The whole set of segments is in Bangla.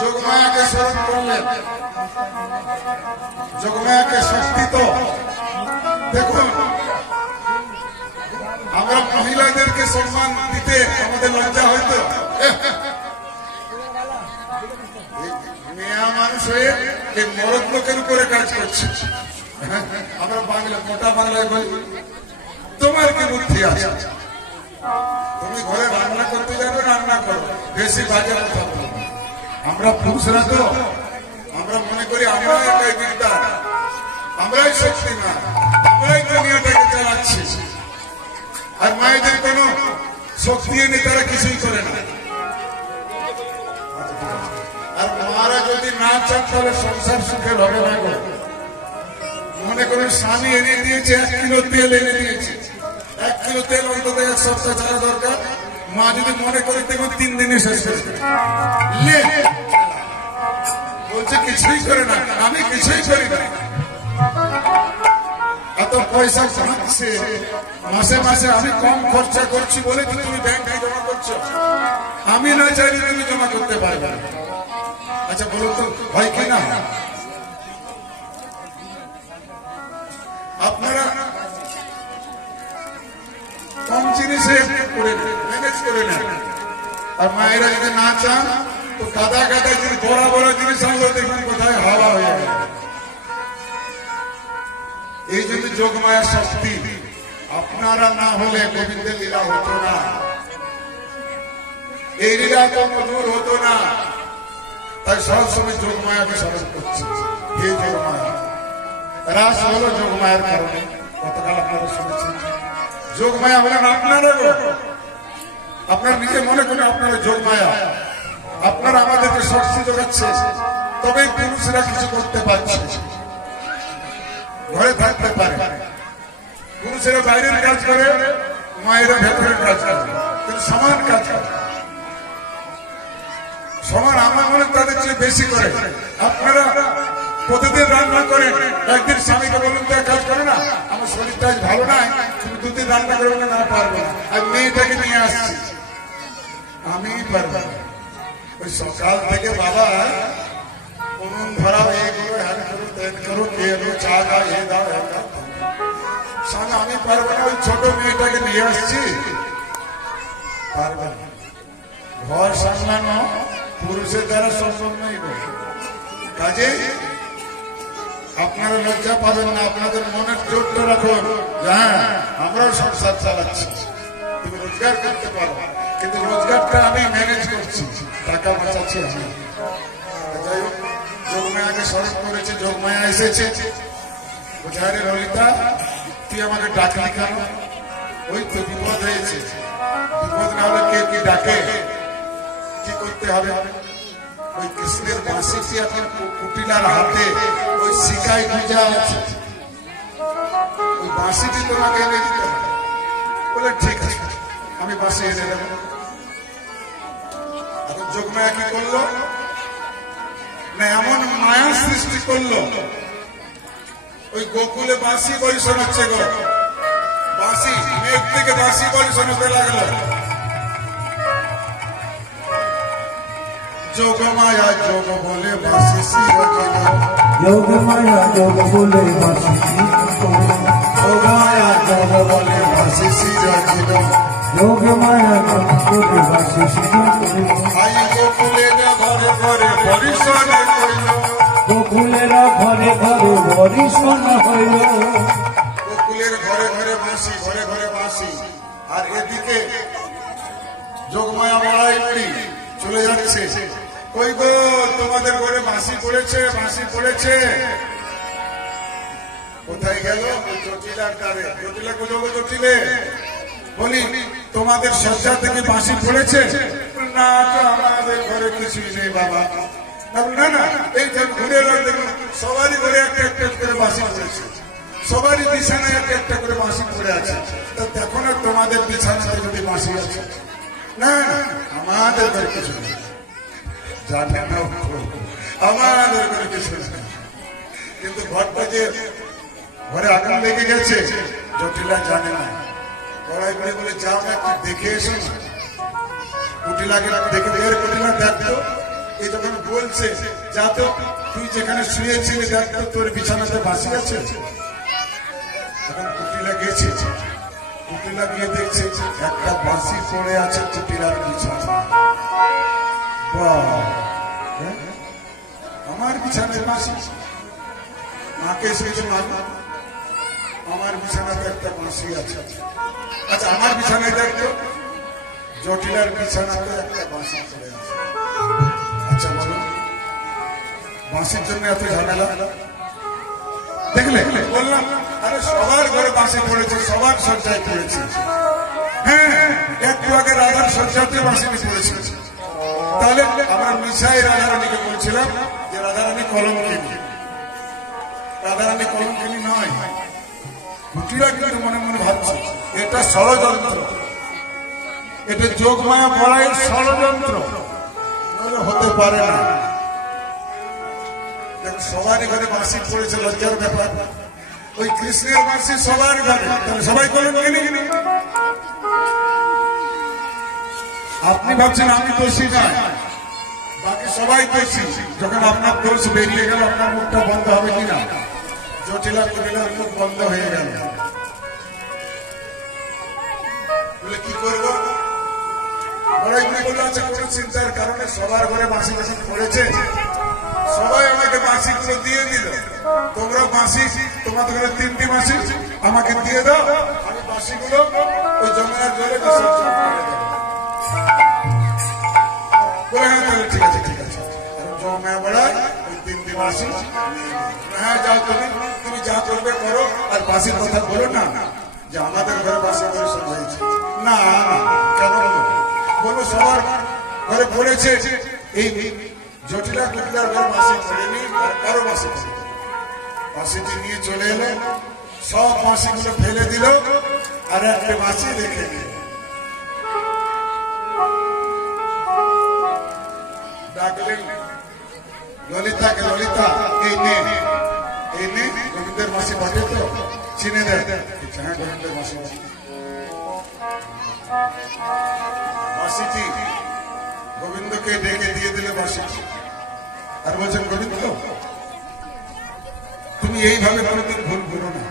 যোগমায়াকে স্মরণ করলেন। যোগমায়াকে শক্তি তো দেখুন, আমরা মহিলাদেরকে সম্মান দিতে আমাদের লজ্জা হয়তো, মেয়া মানুষ হয়ে এই মরদ লোকের উপরে কাজ করছে। আমরা বাংলা, মোটা বাংলায় বলি তোমার কি বুদ্ধি আছে? তুমি ঘরে রান্না করতে যাবে, রান্না করো, বেশি বাজে কথা বলো। আমরা পুরুষরা তো আমরা মনে করি আমরা এটাই বিদ্যার, আমরাই শক্তিমান, আমরাই দুনিয়াটাকে চালাচ্ছি। আর মায়েদের কোন শক্তি নেই, তারা কিছুই করে না। আর মারা যদি না চান তাহলে সংসার সুখের হবে না। মনে করেন স্বামী এনে দিয়েছে 1 কিলো তেল, এনে দিয়েছে 1 কিলো তেল, অন্তত 1 সপ্তাহ ছাড়া দরকার। মা যদি মনে করে দেখুন 3 দিনে শেষ করবে, বলছে কিছুই করে না, আমি কিছুই করি না। এত পয়সা খাচ্ছে মাসে মাসে, আমি কম খরচা করছি বলে তুমি ব্যাংকে জমা করছো, আমি না চাইলে তুমি জমা করতে পারবে। আচ্ছা বলুন তো হয় কি না? আপনারা কম জিনিসে ম্যানেজ করে নেন। আর মায়েরা যদি না চান তো গাদা গাদা যদি বড় বড় জিনিস আনলো, দেখুন কোথায় হাওয়া হয়ে যাবে। এই জন্য যোগমায়ার শক্তি, আপনারা না হলে গোবিন্দের লীলা হতো না, এই লীলা তো মধুর হতো না। তাই সবসময় যোগমায়াকে স্মরণ করছে। হে যোগমায়া, রাস হলো যোগমায়ার কারণে। গতকাল আপনারা শুনেছেন, যোগমায়া হলেন আপনারা। আপনার নিজে মনে করেন আপনারা যোগমায়া, আপনারা আমাদেরকে শক্তি যোগাচ্ছে, তবে পুরুষরা কিছু করতে পারছে, ঘরে থাকতে পারে। পুরুষেরা বাইরের কাজ করে, মায়েরা ভেতরের কাজ করে, কিন্তু সমান কাজ করে, সমান। আমার মনে তাদের চেয়ে বেশি করে। আপনারা প্রতিদিন রান্না করেন, একদিন স্বামীকে বলুন তো কাজ করে না, আমার শরীরটা আজ ভালো নাই, তুমি 2 দিন রান্না করবে না, পারবো না। আর মেয়েটাকে নিয়ে আসছি, আমি পারবো না। ওই সকাল থেকে বাবা উনুন ধরাও, এই করো, হ্যান করো, তেন করো, কে এলো, চা খা, এ দাও, স্বামী আমি পারবো না, ওই ছোট মেয়েটাকে নিয়ে আসছি, পারবে না। ঘর সামলানো পুরুষের দ্বারা সম্ভব নেই। কাজে আপনারা লজ্জা পাবেন না, আপনাদের মনের জোরটা রাখুন। হ্যাঁ, আমরাও সংসার চালাচ্ছি, তুমি রোজগার করতে পারো, কিন্তু রোজগারটা আমি ম্যানেজ করছি, টাকা বাঁচাচ্ছি আমি। যাই হোক, যোগমায়াকে স্মরণ করেছে, যোগমায়া এসেছে। বোঝারে ললিতা, তুই আমাকে ডাকলি কেন? ওই তো বিপদ হয়েছে, বিপদ না হলে কে কি ডাকে? কি করতে হবে? ওই কৃষ্ণের বাঁশিটি এখন কুটিলার হাতে, ওই শিকায় গুজা আছে, ওই বাঁশিটি তোমাকে এনে দিতে হবে। বলে ঠিক আছে, আমি বাঁশি এনে দেব। এখন যোগমায়া কি করলো না, এমন মায়া সৃষ্টি করলো, ওই গোকুলে বাঁশি বলি শোনাচ্ছে গো, বাঁশি মেঘ থেকে বাঁশি বলি শোনাতে লাগলো। যোগমায়া যোগ বলে বাঁশি শিরোজিল, যোগমায়া যোগ বলে বাঁশি, যোগমায়া যোগ বলে বাঁশি শিরোজিল, যোগমায়া যোগ বলে বাঁশি শিরোজিল। আই গোকুলের ঘরে ঘরে বরিশনে কইল, গোকুলেরা ঘরে ঘরে বরিশনা হইল। গোকুলের ঘরে ঘরে বাঁশি, ঘরে ঘরে বাঁশি। আর এদিকে যোগমায়া বড়াই করি চলে যাচ্ছে, কই গো তোমাদের ঘরে বাঁশি পড়েছে, বাঁশি পড়েছে। কোথায় গেল? জটিলার কারে। জটিলা কোথাও জটিলে বলি, তোমাদের শয্যা থেকে বাঁশি পড়েছে? না তো, আমাদের ঘরে কিছুই নেই বাবা। না না, এই যে ঘুরে দেখুন, সবারই ঘরে একটা একটা করে বাঁশি পড়েছে, সবারই বিছানায় একটা একটা করে বাঁশি পড়ে আছে। তা দেখো না তোমাদের বিছানাতে যদি বাঁশি আছে। না না, আমাদের ঘরে কিছু নেই, জানে না আমাদের ঘরে কিছু নেই। কিন্তু ঘরটা যে ঘরে আগুন লেগে গেছে, জটিলা জানে না। বড়াই করে বলে, যাও না একটু দেখে এসো না, কুটিলাকে দেখে বের কুটিলা দেখতো, এই যখন বলছে যা তো তুই যেখানে শুয়েছিলি দেখ তো তোর বিছানাতে বাসি আছে। তখন কুটিলা গিয়েছে, কুটিলা গিয়ে দেখছে একটা বাসি পড়ে আছে কুটিলার বিছানা। আমার বিছানায় বাসি। মাকে এসেছে, মা আমার বিছানাতে একটা বাসি আছে। আচ্ছা আমার বিছানায় দেখতো, জটিলার বিছানাতে একটা বাসি পড়ে আছে। আচ্ছা বলো বাঁশির জন্য এত ঝামেলা? দেখলে বললাম আরে সবার ঘরে বাঁশি পড়েছে, সবার সজ্জায় পড়েছে। হ্যাঁ একটু আগে রাধার সজ্জাতে বাঁশি পড়েছে। তাহলে আমরা মিশাই রাধারানীকে বলছিলাম যে রাধারানী কলঙ্কিনী। রাধারানী কলঙ্কিনী নয়। কুটিরা কিন্তু মনে মনে ভাবছে এটা ষড়যন্ত্র, এটা যোগমায়া বড়াইয়ের ষড়যন্ত্র, হতে পারে না। সবারই ঘরে বাঁশি পড়েছে, লজ্জার ব্যাপার। ওই কৃষ্ণের বাঁশি সবার ঘরে, তাহলে সবাই কলঙ্কিনী। আপনি ভাবছেন আমি দোষী নয়, বাকি সবাই দোষী। যখন আপনার দোষ বেরিয়ে গেল আপনার মুখটা বন্ধ হবে কিনা? জটিলা কুটিলার মুখ বন্ধ হয়ে গেল। বলে কি করবো? চিন্তার কারণে সবার ঘরে বাঁশি বাঁশি পড়েছে, সবাই আমাকে বাঁশিগুলো দিয়ে দিল। তোমরা বাঁশি, তোমাদের ঘরে 3টি বাঁশি আমাকে দিয়ে দাও, আমি বাঁশিগুলো ওই যমুনার জলে বিসর্জন করে দেবো। বলে হ্যাঁ তাহলে ঠিক আছে ঠিক আছে। যমুনা বেড়ায় ওই 3টি বাঁশি। হ্যাঁ যাও তুমি যা করবে করো, আর বাঁশির কথা বলো না যে আমাদের ঘরে বাঁশি করে সব হয়েছে। না কেন বলবো? সবার ঘরে পড়েছে, এই জটিলা কুটিলার ঘরে বাঁশি পড়েনি, কারো বাঁশি পড়ে। বাঁশিটি নিয়ে চলে এলো, সব বাঁশিগুলো ফেলে দিল, আর একটা বাঁশি রেখে দিল। ডাকলেন ললিতাকে, ললিতা এই নে গোবিন্দের বাঁশি বাজে তো, চিনে দেয়। হ্যাঁ গোবিন্দের বাঁশি বাজে। বাঁশিটি গোবিন্দকে ডেকে দিয়ে দিলে বাঁশিটি, আর বলছেন গোবিন্দ তুমি এইভাবে কোনোদিন ভুল করো না।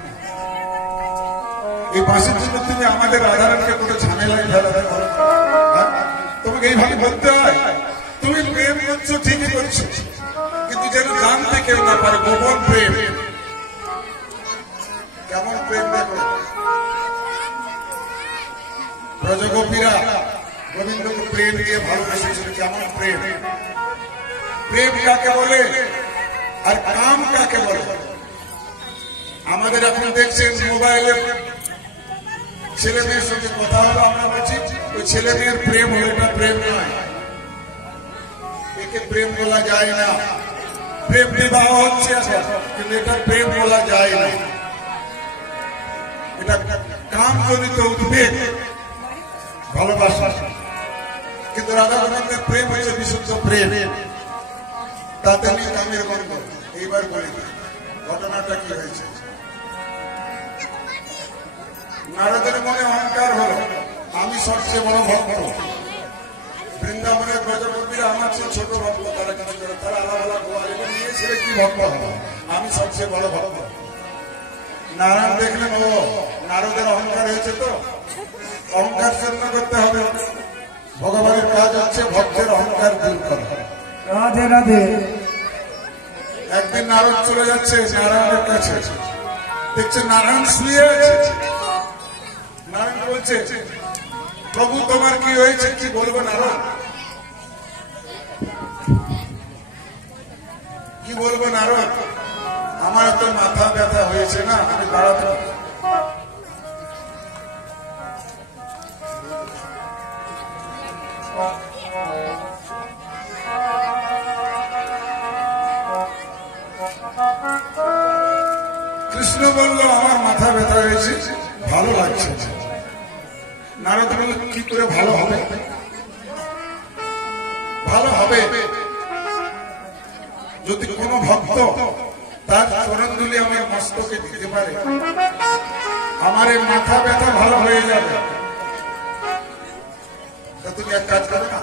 এই বাঁশির জন্য তুমি আমাদের রাধারানীকে কোনো ঝামেলায় ফেলাতে পারো। তোমাকে এইভাবে বলতে হয়, তুমি প্রেম করছো ঠিকই করছো, কিন্তু যেন জানতে কেউ না পারে গোপন প্রেম। কেমন প্রেম দেখো, ব্রজগোপীরা গোবিন্দকে প্রেম দিয়ে ভালোবেসেছিল। কেমন প্রেম! প্রেম কাকে বলে আর কাম কাকে বলে? আমাদের এখন দেখছেন মোবাইলে ছেলে মেয়ের সঙ্গে কথা হলো, আমরা বলছি ওই ছেলে মেয়ের প্রেম হলো, এটা প্রেম নয়, একে প্রেম বলা যায় না। প্রেম বিবাহ হচ্ছে এখন, কিন্তু এটা প্রেম বলা যায় না। এটা কামজনিত উদ্বেগ, ভালোবাসা। কিন্তু রাধা গোবিন্দের প্রেম হয়েছে বিশুদ্ধ প্রেম, তাতে নেই কামের গন্ধ। এইবার বলি ঘটনাটা কি হয়েছে। নারদের মনে অহংকার হলো আমি সবচেয়ে বড় ভক্ত, বৃন্দাবনের ব্রজগোপীরা আমার চেয়ে ছোট ভক্ত, তারা কিছু করে, তারা আলাদা গোয়াল এবং নিয়ে ছেড়ে কি ভক্ত হবে, আমি সবচেয়ে বড় ভক্ত। নারায়ণ দেখলেন ও নারদের অহংকার হয়েছে, তো অহংকার শূন্য করতে হবে। ভগবানের কাজ হচ্ছে ভক্তের অহংকার দূর করা। রাধে রাধে। একদিন নারদ চলে যাচ্ছে নারায়ণের কাছে, দেখছে নারায়ণ শুয়ে আছে। নারায়ণ বলছে প্রভু তোমার কি হয়েছে, কি বলবো নারদ, কি বলবো নারদ, আমার তো মাথা ব্যথা হয়েছে না, আমি দাঁড়াতে পারি। কৃষ্ণ বলল আমার মাথা ব্যথা হয়েছে, ভালো লাগছে। নারদ বলল কি করে ভালো হবে? ভালো হবে যদি কোনো ভক্ত তার চরণধুলি আমার মস্তকে দিতে পারে, আমার এই মাথা ব্যথা ভালো হয়ে যাবে। তুমি এক কাজ করো না,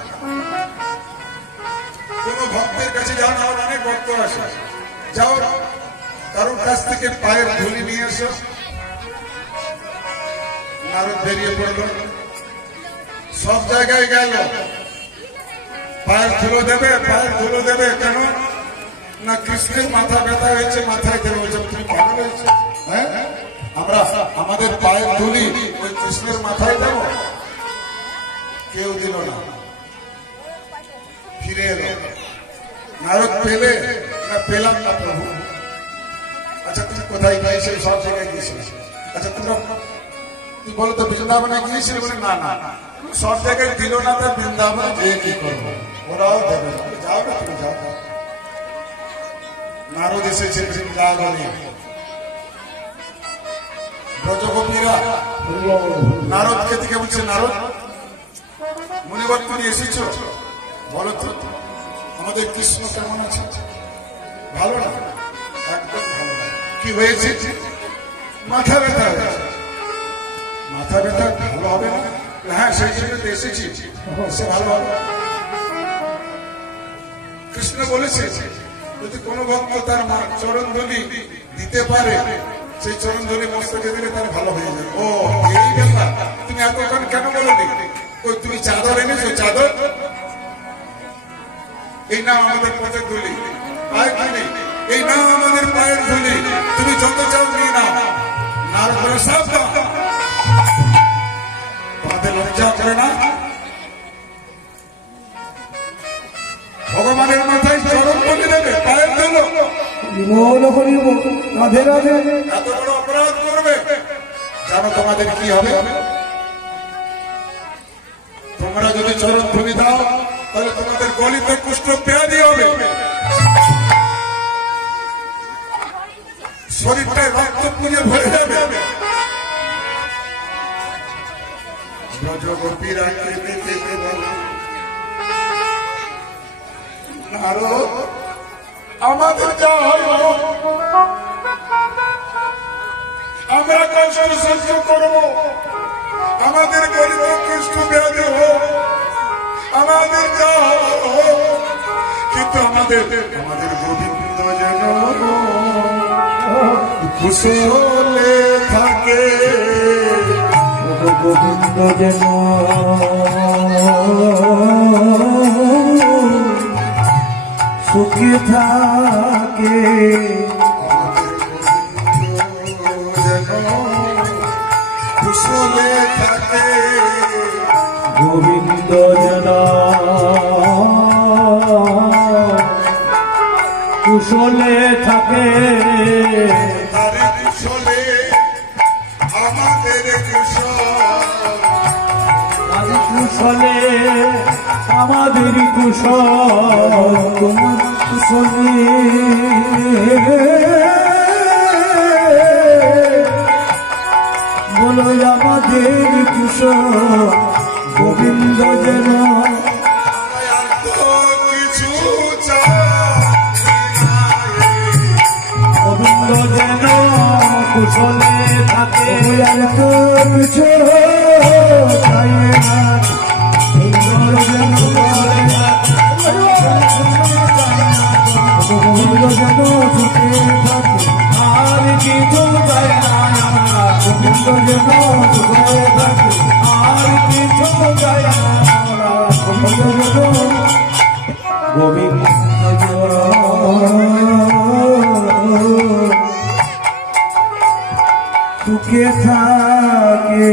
কোন ভক্তের কাছে যাও না, অনেক ভক্ত আসে, যাও কারোর কাছ থেকে পায়ের ধুলি নিয়ে এসো। নারদ বেরিয়ে পড়ল, সব জায়গায় গেল, পায়ের ধুলো দেবে, পায়ের ধুলো দেবে। কেন না কৃষ্ণের মাথা ব্যথা হয়েছে, মাথায় দেবে। তুমি পাগল হয়েছে? হ্যাঁ, আমরা আমাদের পায়ের ধুলি ওই কৃষ্ণের মাথায় দেব? কেউ দিল না, ফিরে এলো। নারদ পেলে না পেলাম না প্রভু। আচ্ছা তুমি কোথায় গিয়েছিলে? সব জায়গায় গিয়েছিলে। আচ্ছা তোমরা তুই বলো তো বৃন্দাবনে গিয়েছিলে? বলে না না, সব জায়গায় দিল না, তা বৃন্দাবনে গিয়ে কি করবো? ওরাও দেবে না। যাও না, তুমি যাও। নারদ এসেছে বৃন্দাবনে, ব্রজগোপীরা নারদকে দিকে বলছে, নারদ মুনিবর তুমি এসেছো, বলো তো আমাদের কৃষ্ণ কেমন আছে? ভালো না? একদম ভালো না। কি হয়েছে? মাথা ব্যথা হয়েছে। মাথা ব্যথা ভালো হবে না? হ্যাঁ, সেই জন্য এসেছি, সে ভালো হবে। কৃষ্ণ বলেছে যদি কোনো ভক্ত তার চরণধুলি দিতে পারে, সেই চরণধুলি মস্তকে দিলে তার ভালো হয়ে যাবে। ও এই ব্যাপার, তুমি এতক্ষণ কেন বলোনি? তুমি চাদর এনেছো? চাদর এই নাম আমাদের পথের ধুলি, পায়ের ধুলি, এই নাম আমাদের পায়ের ধুলি, তুমি যত চাও নিয়ে নাও। নারদ সব তোমাদের লজ্জা করে না? ভগবানের মাথায় চরণ ধুলি দেবে, পায়ের ধুলো? রাধে রাধে। এত বড় অপরাধ করবে? জানো তোমাদের কি হবে? তোমরা যদি চরণ ধুলি দাও তাহলে তোমাদের গলিতে কুষ্ঠ ব্যাধি হবে, শরীরটায় রক্ত পুড়িয়ে ভরে যাবে। ব্রজগোপীরা কেঁদে কেঁদে বলে, নারদ আমাদের যা হয় আমরা কষ্ট সহ্য করব, আমাদের গলিতে কুষ্ঠ ব্যাধি হোক, আমাদের যা হোক, কিন্তু আমাদের গোবিন্দ যেন খুশি হলে থাকে, গোবিন্দ যেন সুখে থাকে, কুশলে থাকে, গোবিন্দ যেন কুশলে থাকে, তারে কুশলে আমাদের কুশলে আমাদের কুশল, তোমার কুশলে বলো আমাদের কুশল, গোবিন্দ যেন কিছু গোবিন্দ যেন কুশলে থাকে, আর তো কিছু চাই না, সুন্দর যেন গোবিন্দ যেন সুখে থাকে, আর কিছু চাই না, গোবিন্দ যেন সুখে থাকে, আর কিছু চাই না, গোবিন্দ যেন গোবিন্দ সুখে থাকে।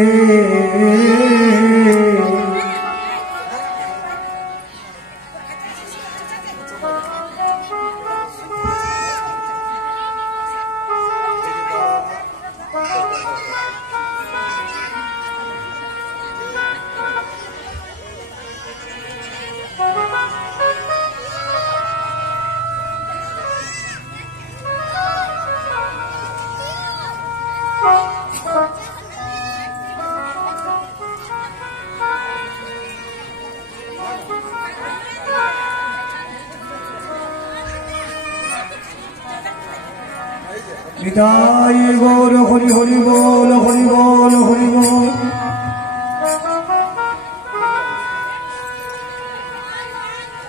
নিতাই গৌর হরি হরি বল, হরি বল, হরি বল।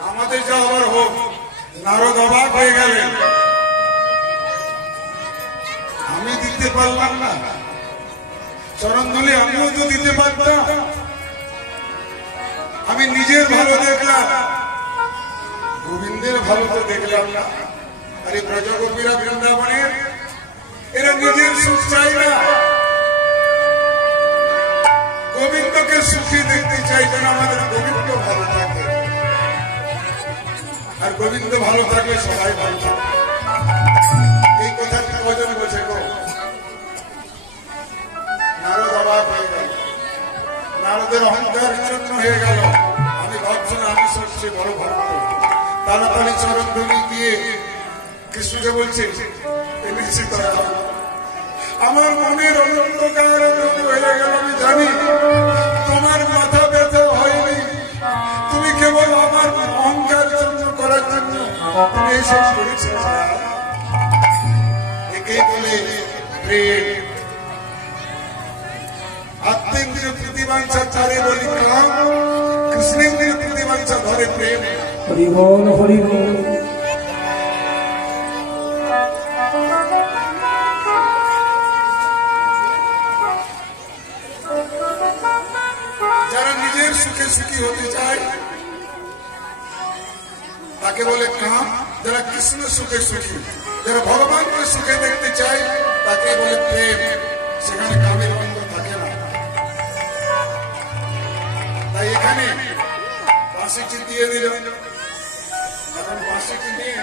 আমাদের যা হবার হোক, নারদ অবাক হয়ে গেলেন, আমি দিতে পারলাম না চরণধুলি, আমিও তো দিতে পারতাম। আমি নিজের ভালো দেখলাম, গোবিন্দের ভালো তো দেখলাম না। আরে ব্রজগোপীরা বৃন্দাবনের, এরা নিজের সুখ চাই না, গোবিন্দকে সুখী দেখতে চাইছেন। আমাদের গোবিন্দ ভালো থাকে, আর গোবিন্দ ভালো থাকলে সবাই ভালো থাকে। এই কথাটি কজন বোঝে গো? নারদ অবাক হয়ে গেল, নারদের অহংকার চূর্ণ হয়ে গেল। আমি ভাবছিলাম আমি সবচেয়ে বড় ভক্ত। তাড়াতাড়ি চরণধুলি দিয়ে কৃষ্ণকে বলছে, আমার মনের অনন্তকার হয়ে গেল। আমি জানি তোমার মাথা ব্যথা হয়নি, তুমি কেবল আমার অহংকার চূর্ণ করার জন্য তুমি এসব করেছ। একেই বলে প্রেম। আত্মেন্দ্রিয় প্রতিবাঞ্ছা চারে বলি কাম, কৃষ্ণেন্দ্রিয় প্রতিবাঞ্ছা ধরে প্রেম। হরি বল হরি বল। যারা নিজের সুখে সুখী হতে চায় তাকে বলে কাম। যারা কৃষ্ণ সুখে সুখী, যারা ভগবানকে সুখে দেখতে চায় তাকে বলে প্রেম। সেখানে কামের বন্ধ থাকে না। তাই এখানে বাঁশিটি দিয়ে দিল। এখন বাঁশিটি নিয়ে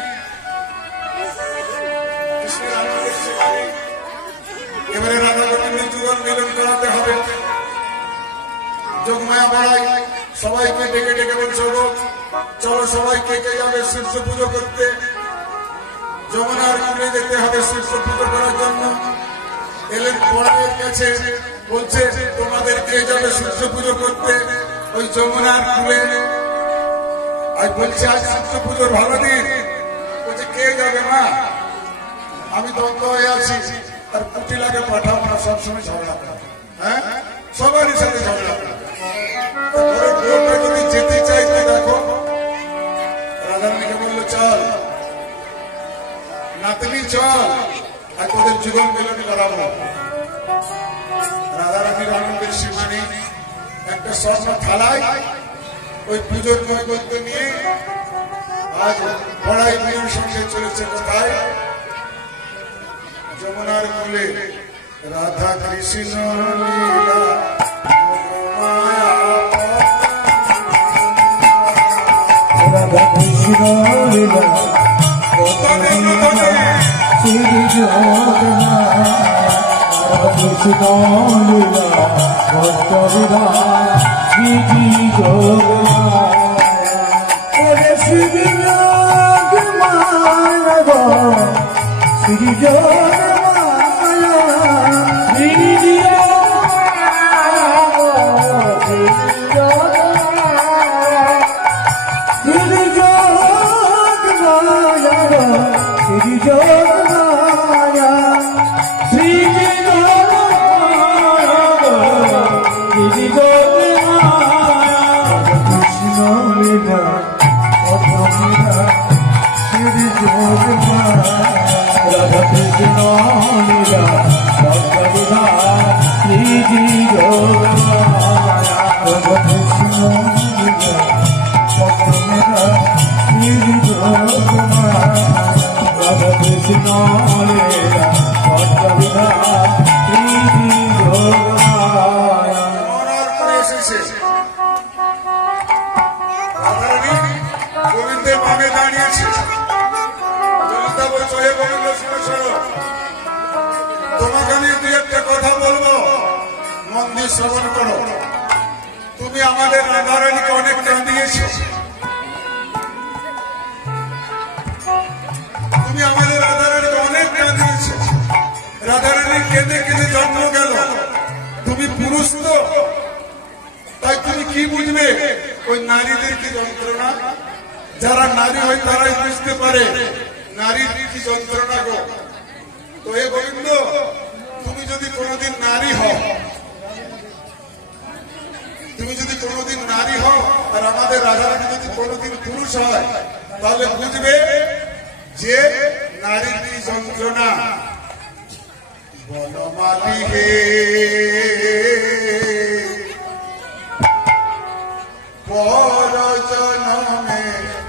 কৃষ্ণের আনন্দের সেবায় এবারে রাধা গোবিন্দের যুগল মিলন করাতে হবে। যোগমায়া বলাই সবাইকে ডেকে ডেকে বলছো, চলো সবাই কে কে যাবে সূর্য পুজো করতে। যমুনার কূলে যেতে হবে সূর্য পুজো করার জন্য। এলেন বড়াইয়ের কাছে, বলছে তোমাদের কে যাবে সূর্য পুজো করতে ওই যমুনার কূলে। আজ বলছে আজ সূর্য পুজোর ভালো দিন। বলছে কে যাবে মা? আমি দ্বন্দ্ব হয়ে আছি, আর কুটিলাকে পাঠাও না, সবসময় ঝগড়া করে। হ্যাঁ, সবারই সাথে ঝগড়া করে। যদি যেতে চাই তো দেখো, রাধারানীকে বললো চল নাতনি চল, আর তোদের জীবন মিলন করাবো। রাধারানীর আনন্দের সীমা নেই। একটা স্বর্ণ থালায় ওই পুজোর নৈবেদ্য নিয়ে আজ বড়াই মেয়ের সঙ্গে চলেছে কোথায়? যমুনার কূলে। রাধা কৃষ্ণ লীলা রাধা কৃষ্ণ লীলা শ্রী জগন্নাথ। রাধা কৃষ্ণ লীলা ভক্তবিধা শ্রী জগন্নাথ। ওরে শ্রী জগন্নাথ, শ্রী জগন্নাথ, শ্রী গোবিন্দের মামে দাঁড়িয়েছে। বলছো হে গোবিন্দ শুনে, তোমাকে আমি দু একটা কথা বলবো, মন দিয়ে শ্রবণ করো। তুমি আমাদের রাধারানীকে অনেক কাঁদিয়েছ, তুমি আমাদের রাধারানীকে অনেক কাঁদিয়েছ। রাধারানী কেঁদে কেঁদে জন্ম গেল। তুমি পুরুষ তো, তাই তুমি কি বুঝবে ওই নারীদের কি যন্ত্রণা? যারা নারী হয় তারাই বুঝতে পারে নারীর কি যন্ত্রণা গো। তো হে গোবিন্দ, তুমি যদি কোনোদিন নারী হও, তুমি যদি কোনোদিন নারী হও, আর আমাদের রাধারানী যদি কোনোদিন পুরুষ হয়, তাহলে বুঝবে যে নারীর যন্ত্রণা বনমালী হে পর জনমে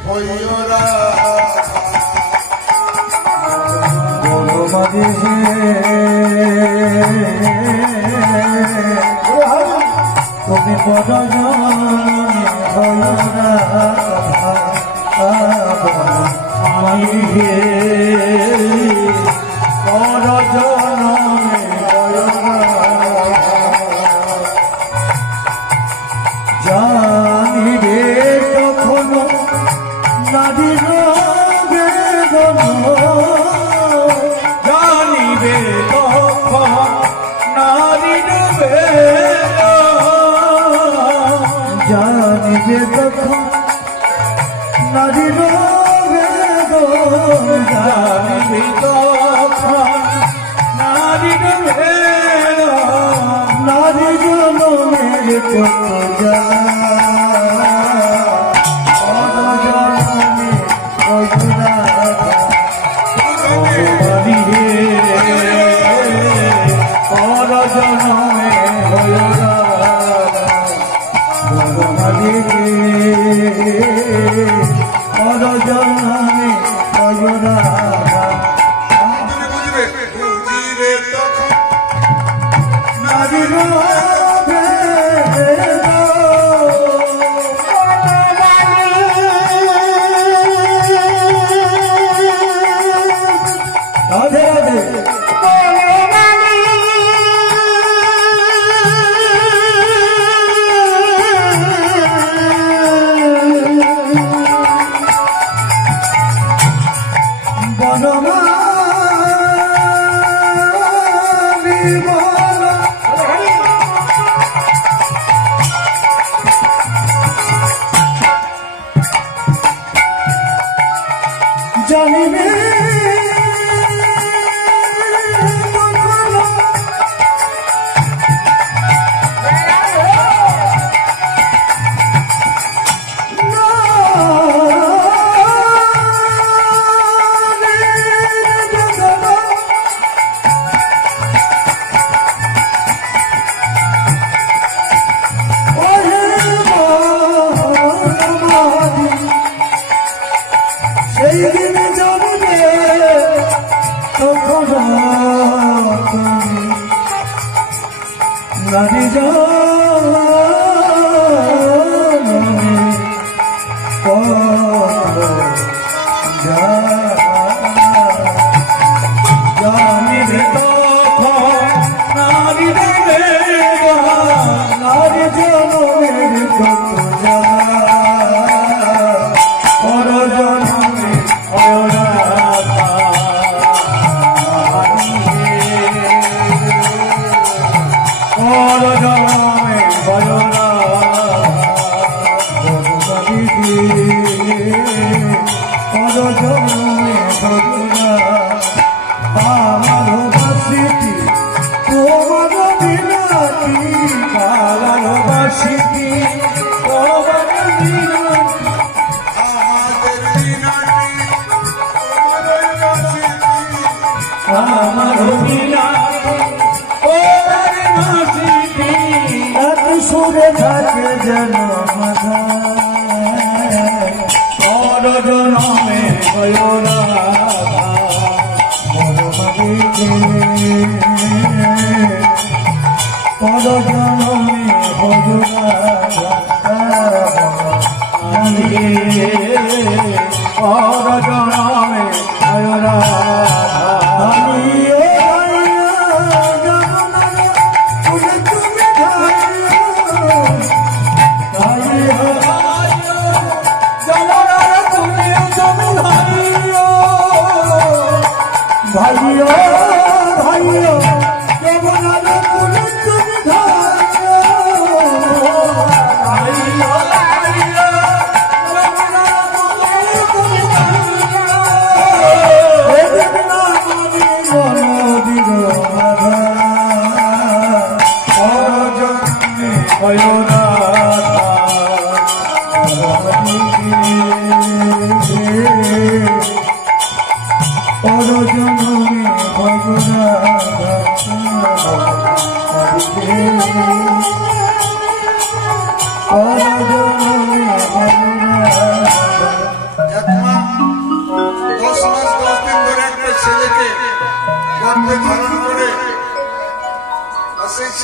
হইরা বনমালী হে তুমি পর জনমে হইরা আমি হে পর জনমে জানিবে তখন নারীর বেদনা জানিবে তখন নারীর বেদনা জানিবে তখন নারীর বেদনা জানিবে তখন নারীর বেদনা নারী জনমের কত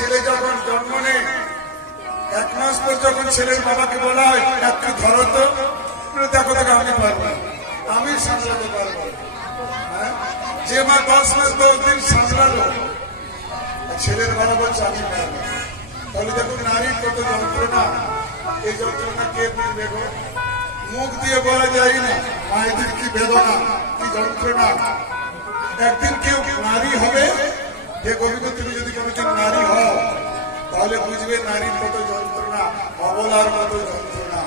ছেলে যখন জন্ম নেয় 1 মাস পর যখন ছেলের বাবাকে বলা হয় একটু ধরো তো, দেখো দেখো আমি পারবো, আমি সামলাতে পারবো। যে মা 10 মাস 10 দিন সামলালো, ছেলের বাবা বলছে আমি পারবো। তাহলে দেখুন নারীর কত যন্ত্রণা, এই যন্ত্রণা কে বুঝবে গো? মুখ দিয়ে বলা যায় না মায়েদের কি বেদনা, কি যন্ত্রণা। একদিন কেউ নারী হবে, যে গোবিন্দ তুমি যদি কোনোদিন নারী হও তাহলে বুঝবে নারীর কত যন্ত্রণা, অবলার কত যন্ত্রণা।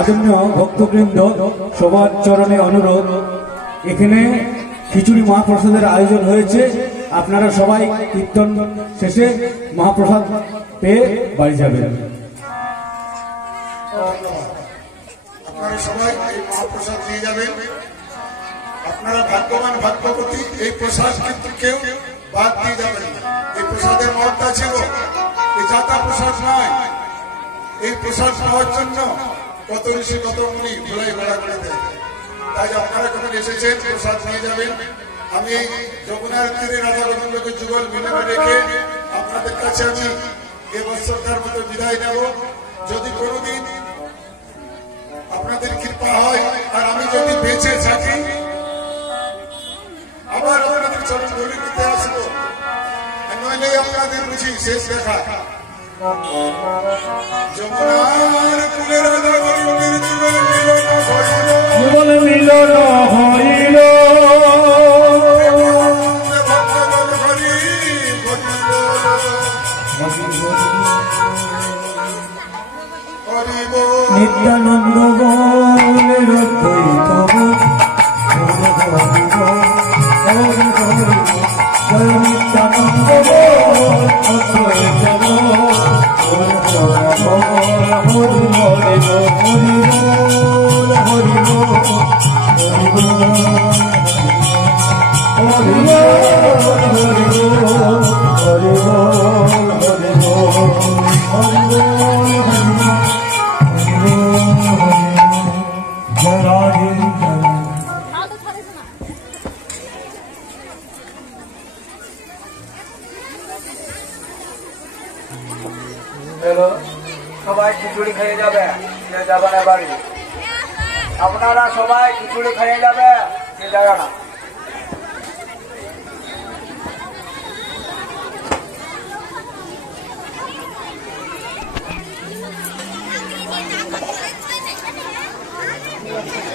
আদন্য ভক্তবৃন্দ, সবার চরণে অনুরোধ, এখানে খিচুড়ি মহাপ্রসাদের আয়োজন হয়েছে। আপনারা সবাই কীর্তন শেষে মহাপ্রসাদ পেয়ে বাড়ি যাবেন। আপনারা সবাই এই মহাপ্রসাদ নিয়ে যাবেন। আপনারা ভাগ্যবান ভাগ্যবতী, এই প্রসাদ কিন্তু কেউ বাদ দিয়ে যাবেন। এই প্রসাদের মহত্তা ছিল, এই যাতা প্রসাদ নয়। এই প্রসাদ পাওয়ার জন্য কত ঋষি কত মুনি ভোলাই বেড়া করে দেয়। তাই আপনারা যখন এসেছেন প্রসাদ নিয়ে যাবেন। আমি এই যমুনার তীরে রাজা গোবিন্দকে যুগল মিলনে রেখে আপনাদের কাছে আমি এবছরকার মতো বিদায় নেব। যদি কোনোদিন আপনাদের কৃপা হয় আর আমি যদি বেঁচে থাকি, আবার আপনাদের চরণ ধরে নিতে আসবো, নইলে আপনাদের বুঝি শেষ দেখা। যমুনার কুলে রাজা গোবিন্দের যুগল মিলন হইল, যুগল মিলন হইল, ভক্তগণ হরি হরিব। নিত্যানন্দ বলের দ্বৈত জয় নিত্যানন্দ সবাই খিচুড়ি খেয়ে যাবে, যাবে না বাড়ি। আপনারা সবাই খিচুড়ি খেয়ে যাবে, সে যাবে না। Thank you.